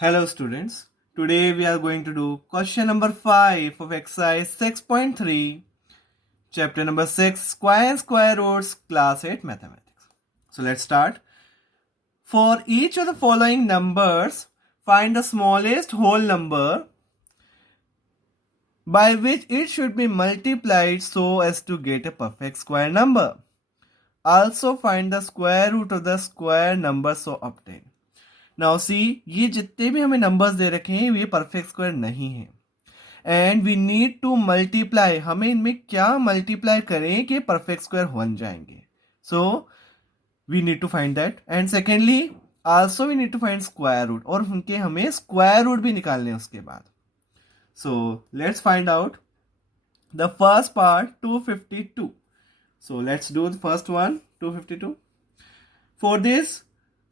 Hello students, today we are going to do question number 5 of exercise 6.3, chapter number 6, square and square roots, class 8 mathematics. So let's start. For each of the following numbers, find the smallest whole number by which it should be multiplied so as to get a perfect square number. Also find the square root of the square number so obtained. Now see ये जितने भी हमें numbers they रखे हैं ये perfect square नहीं है and we need to multiply. हमें इनमें क्या मल्टीप्लाई करें कि परफेक्ट स्क्वायर बन जाएंगे. So we need to find that and secondly also we need to find square root और उनके हमें स्क्वायर रूट भी निकालने हैं उसके बाद. So let's find out the first part 252. So let's do the first one 252. For this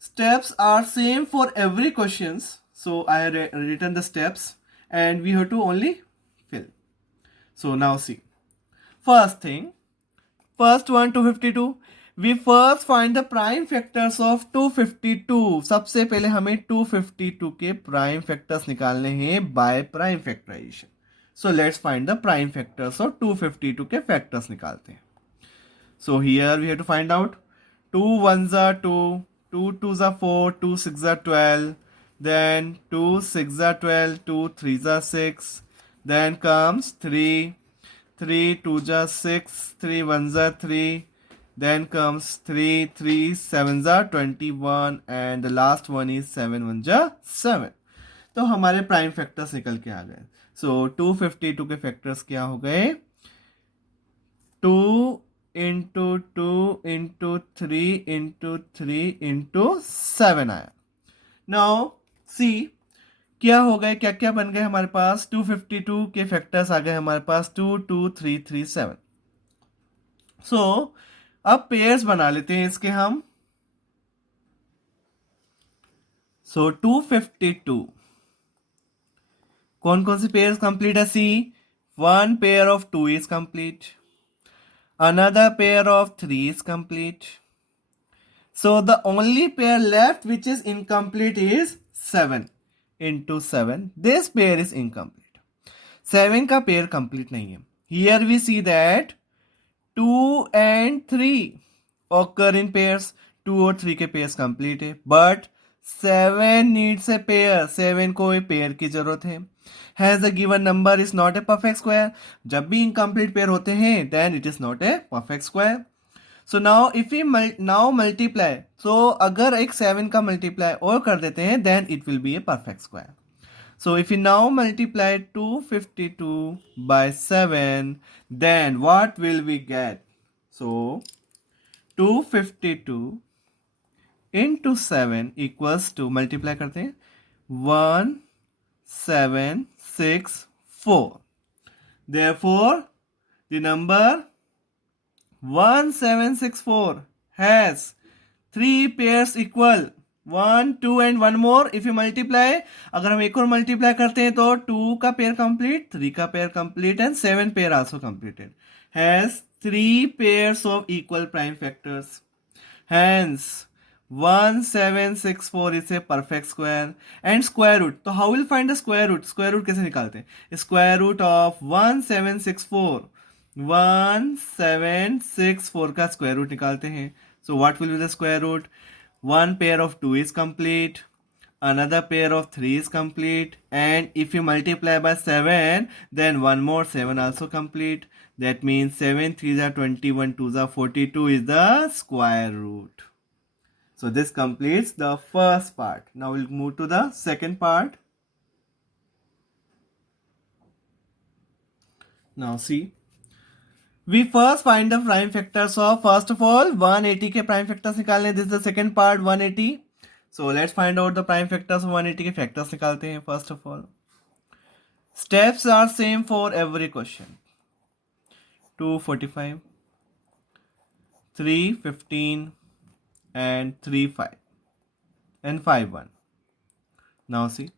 steps are same for every questions, so I have written the steps and we have to only fill. So now see, first thing, first one 252. We first find the prime factors of 252. सबसे पहले हमें 252 के prime factors निकालने हैं by prime factorization. So let's find the prime factors of 252 के factors निकालते हैं. So here we have to find out 2 1s are 2, 2 2s are 4, 2 6s are 12, then 2 6s are 12, 2 3s are 6, then comes 3, 3 2s are 6, 3 1s are 3, then comes 3 3 7s are 21 and the last one is 7 1s are 7. तो हमारे prime factors निकल के आ गए. सो 252 के factors क्या हो गए? 2 into 2 into 3 into 3 into 7 आया. नाउ सी क्या हो गए, क्या क्या बन गए हमारे पास? 252 के फैक्टर्स आ गए हमारे पास 2 2 3 3 7. सो अब पेयर्स बना लेते हैं इसके हम. सो 252 कौन कौन सी पेयर्स कंप्लीट है? See, one pair of 2 is complete. Another pair of 3 is complete. So the only pair left which is incomplete is 7 into 7. This pair is incomplete. 7 का pair complete नहीं है. Here we see that 2 and 3 occur in pairs. 2 और 3 के pairs complete है. But 7 needs a pair. 7 को एक pair की जरूरत है. Has the given number is not a perfect square. जब भी incomplete pair होते हैं then it is not a perfect square. So now if we now multiply, so अगर एक 7 का multiply और कर देते हैं then it will be a perfect square. So if we now multiply 252 by 7 then what will we get? So 252 into 7 equals to, multiply करते हैं 1 7 6 4. Therefore the number 1764 has 3 pairs equal 1 2 and one more. If you multiply, अगर हम एक और multiply करते हैं तो 2 का pair complete, 3 का pair complete and 7 pair also completed. Has 3 pairs of equal prime factors. Hence 1764 is a perfect square. And square root, तो how will find the square root? Square root कैसे निकालते हैं? Square root of 1764, 1764 का square root निकालते हैं. So what will be the square root? One pair of 2 is complete, another pair of 3 is complete, and if you multiply by 7 then one more 7 also complete. That means 7 3s are 21, 2s are 42 is the square root. So this completes the first part. Now we'll move to the second part. Now see, we first find the prime factors of, first of all 180 के prime factors निकालने. This is the second part, 180. So let's find out the prime factors of 180 के factors निकालते हैं. First of all, steps are same for every question. 245, 315 and 3 5 and 5 1. Now see,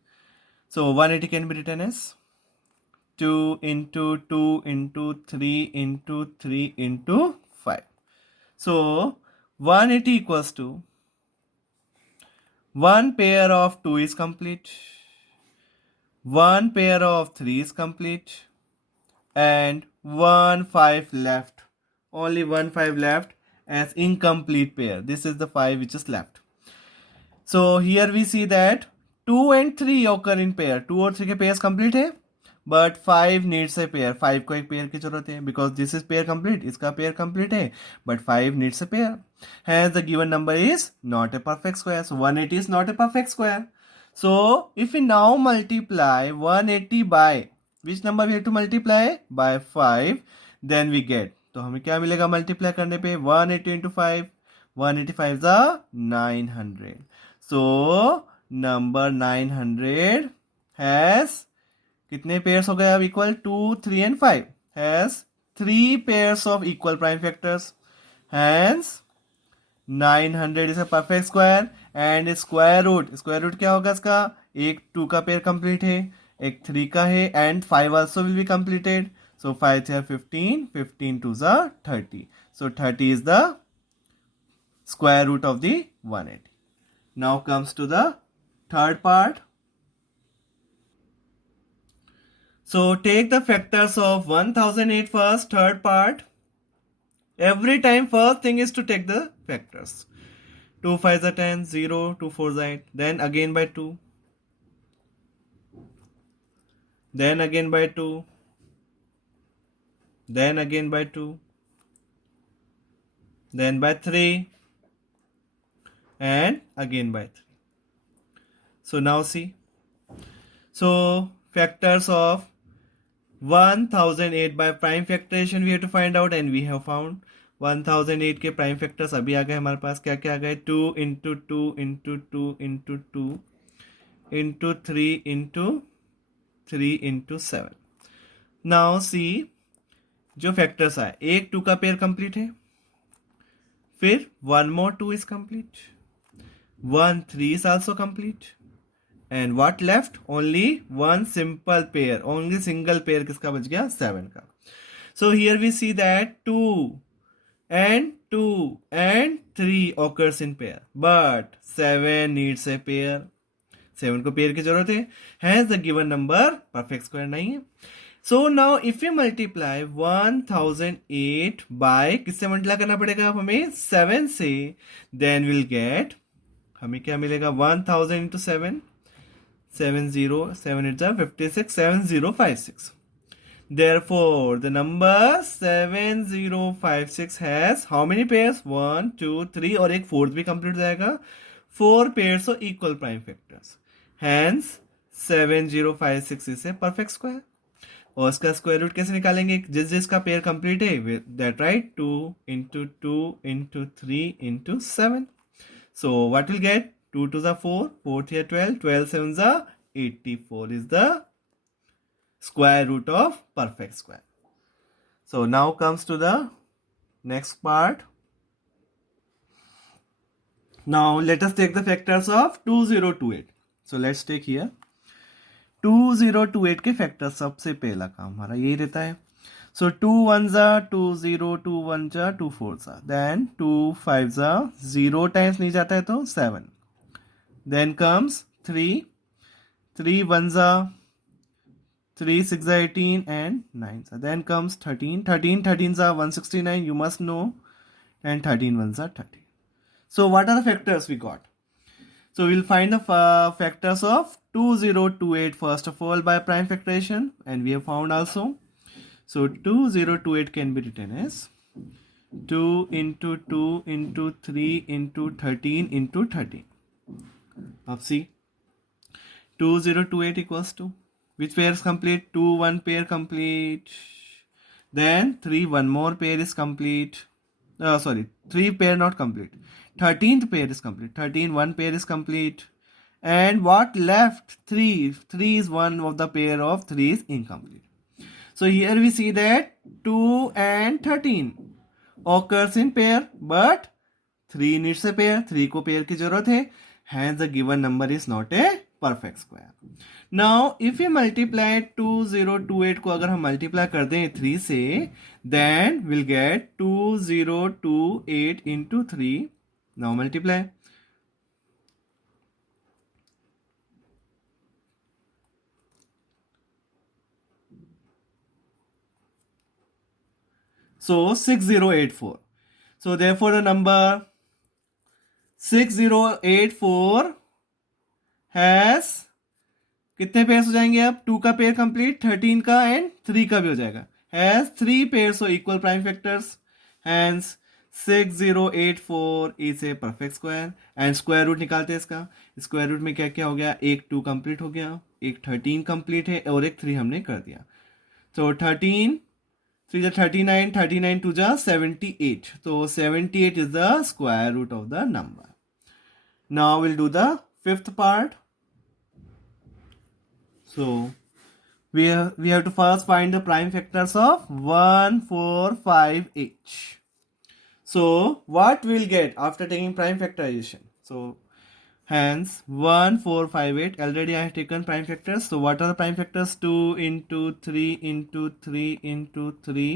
so 180 can be written as 2 into 2 into 3 into 3 into 5. So 180 equals to one pair of 2 is complete, one pair of 3 is complete, and 1 5 left. Only 1 5 left as incomplete pair. This is the 5 which is left. So here we see that 2 and 3 occur in pair. 2 और 3 के pairs complete है, but 5 needs a pair. 5 को एक pair की जरूरत है because this is pair complete. इसका pair complete है, but 5 needs a pair. Hence the given number is not a perfect square. So 180 is not a perfect square. So if we now multiply 180 by which number we have to multiply? By 5. Then we get. तो हमें क्या मिलेगा multiply करने पे? 180 into 5. 185 is 900. So number 900 has कितने pairs हो गए अब equal? 2, 3 and 5 has 3 pairs of equal prime factors. Hence 900 is a perfect square and square root क्या होगा इसका? एक 2 का pair complete है, एक 3 का है and 5 also will be completed. So 5 here 15, 15 2s are 30. So 30 is the square root of the 180. Now comes to the third part. So take the factors of 1008 first, third part. Every time first thing is to take the factors. 2 5s are 10, 0, 2 4s are 8. Then again by 2. Then again by 2. Then again by 2. Then by 3. And again by 3. So now see. So factors of 1008 by prime factorization we have to find out and we have found 1008 के prime factors अभी आ गए हमारे पास. क्या क्या आ गए? 2 into 2 into 2 into 2 into 3 into 3 into 7. Now see जो factors आए, एक 2 का pair complete है, फिर 1 more 2 is complete, 1 3 is also complete. And what left? Only one simple pair. Only single pair किसका बच गया? 7 का. So here we see that 2 and 2 and 3 occurs in pair. But 7 needs a pair. 7 को pair की जरूरत है. Hence the given number perfect square नहीं है. So now if we multiply 1008 by किससे multiply करना पड़ेगा हमें? 7 से. Then we'll get हमें क्या मिलेगा? 1000 into 7. 70, 7 8 56, 7056. Therefore, the number 7056 has how many pairs? 1, 2, 3 और एक fourth भी complete हो जाएगा. 4 pairs of equal prime factors. Hence, 7056 is a perfect square. और इसका square root कैसे निकालेंगे? जिसका pair complete है, that right? 2 into 2 into 3 into 7. So, what will get? 2 2s are 4, 4 here 12, 12 7s are 84 is the square root of perfect square. So now comes to the next part. Now let us take the factors of 2028. So let's take here 2028 के factors. सबसे पहला काम हमारा यही रहता है. So 2 1s are 2 0, 2 1s are 2 4s are. Then 2 5s are 0 times नहीं जाता है तो 7. Then comes 3 1s are 3 6 are 18 and 9s are. Then comes 13 13s are 169, you must know, and 13 1s are 13. So what are the factors we got? So we'll find the factors of 2028 first of all by prime factorization, and we have found also. So 2028 can be written as 2 into 2 into 3 into 13 into 13. Now see, 2028 equals to which pair is complete? 2 1 pair complete. Then 3 1 more pair is complete. 3 pair not complete. 13th pair is complete. 13 1 pair is complete. And what left? 3. 3 is one of the pair of 3 is incomplete. So here we see that 2 and 13 occurs in pair, but 3 needs a pair. 3 को pair की जरूरत है. Hence the given number is not a perfect square. Now if we multiply 2028 को अगर हम multiply कर दें 3 से, then we'll get 2028 into 3. Now multiply. So 6084. So therefore the number 6084 has कितने पेयर्स हो जाएंगे अब? 2 का पेयर कंप्लीट, 13 का एंड 3 का भी हो जाएगा. Has 3 pairs of equal prime factors. Hence 6084 is a perfect square. And square root निकालते हैं इसका. स्क्वायर रूट में क्या क्या हो गया? एक 2 कंप्लीट हो गया, एक 13 कंप्लीट है और एक 3 हमने कर दिया. तो 13 3 जा 39, 39 2 जा 78. तो 78 is the square root of the number. Now we'll do the fifth part. So we have to first find the prime factors of 1, 4, 5, 8. So what we'll get after taking prime factorization? So hence 1, 4, 5, 8. Already I have taken prime factors. So what are the prime factors? 2 into 3 into 3 into 3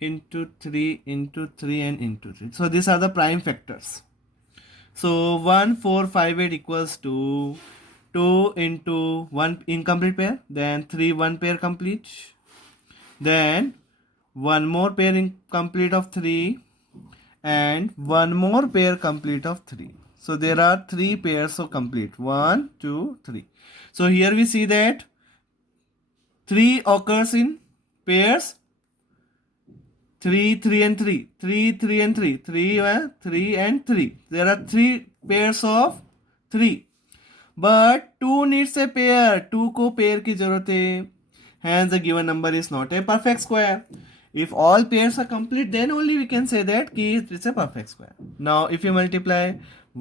into 3 into 3 and into 3. So these are the prime factors. So 1, 4, 5, 8 equals to 2 into 1 incomplete pair, then 3 1 pair complete, then one more pair incomplete of 3 and one more pair complete of 3. So there are 3 pairs of complete, 1 2 3. So here we see that 3 occurs in pairs 3 3 and 3, 3 3 and 3, 3 and 3. There are 3 pairs of 3. But 2 needs a pair. 2 को pair की जरूरत है. Hence the given number is not a perfect square. If all pairs are complete, then only we can say that it is a perfect square. Now if you multiply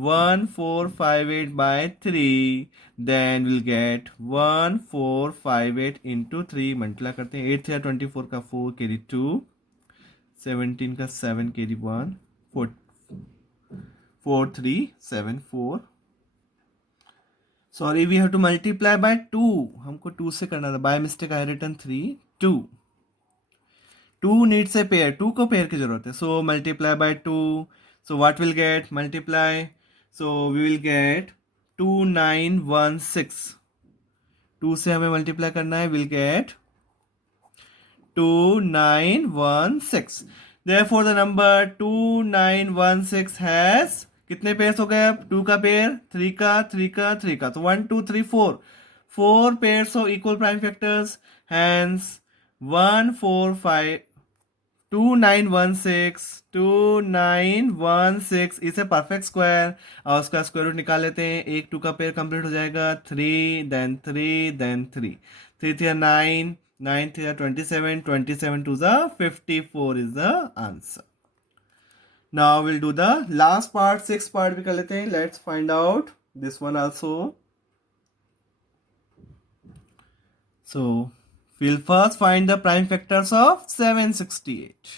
1 4 5 8 by 3, then we'll get 1 4 5 8 into 3. Multiply करते हैं. 8 3 24 का 4 carry 2, 17 का 7 carry 1, 4 3 7 4. Sorry we have to multiply by 2. हमको 2 से करना था. By mistake I written 3 2. 2 needs a pair. 2 को pair की जरूरत है. So multiply by 2. So what will get? Multiply. So we will get 2916. 2 से हमें मल्टीप्लाई करना है. Will get 2916. Therefore the number 2916 has कितने पेयर्स हो गए? अब 2 का पेयर, 3 का, 3 का, 3 का. तो 1 2 3 4 4 pairs of equal prime factors. Hence 1 4 5 2916 is a perfect square. और उसका स्क्वायर रूट निकाल लेते हैं. एक 2 का पेयर कंप्लीट हो जाएगा. 3 then 3 then 3. 3 3 9, 9 3 27, 27 2 54 is the answer. Now we'll do the last part, sixth part भी कर लेते हैं. Let's find out this one also. So we'll first find the prime factors of 768.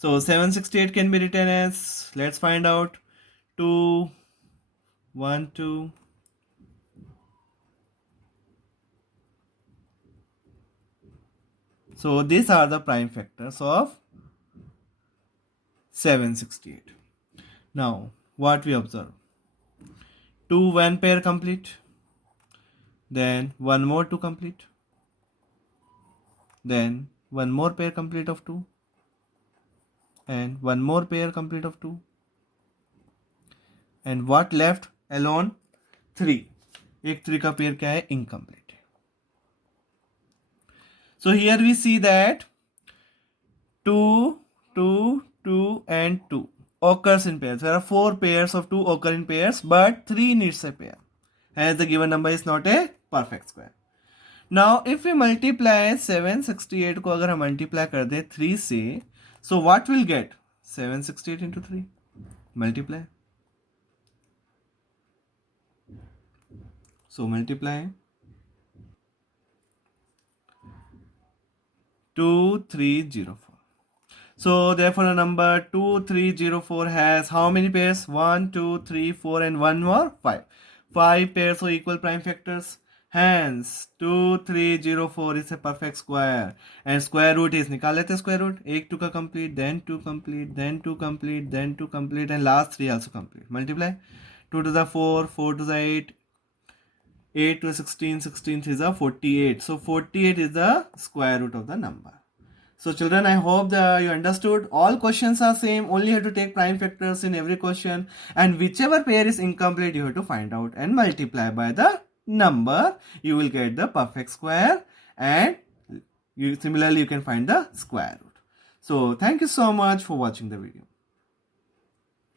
So 768 can be written as, let's find out, 2 1 2. So these are the prime factors of 768. Now what we observe? 2 1 pair complete, then one more 2 complete, then one more pair complete of 2, and one more pair complete of 2, and what left? Alone 3. एक 3 का pair क्या है? Incomplete. So here we see that 2 2 2 and 2 occurs in pairs. There are 4 pairs of 2 occur in pairs, but 3 needs a pair. Hence the given number is not a perfect square. Now if we multiply 768 को अगर हम multiply कर दें 3 से, so what will get? 768 into 3. Multiply. So multiply 2304. So therefore the number 2304 has how many pairs? 1 2 3 4 and one more 5. 5 pairs of equal prime factors. Hence 2304 is a perfect square. And square root is, निकाल लेते square root. एक 2 का complete, then 2 complete, then 2 complete, then 2 complete, and last 3 also complete. Multiply 2 to the 4, 4 to the 8, 8 to the 16, 16 to the 48. So 48 is the square root of the number. So children, I hope that you understood. All questions are same. Only you have to take prime factors in every question, and whichever pair is incomplete, you have to find out and multiply by the number. You will get the perfect square, and similarly you can find the square root. So thank you so much for watching the video.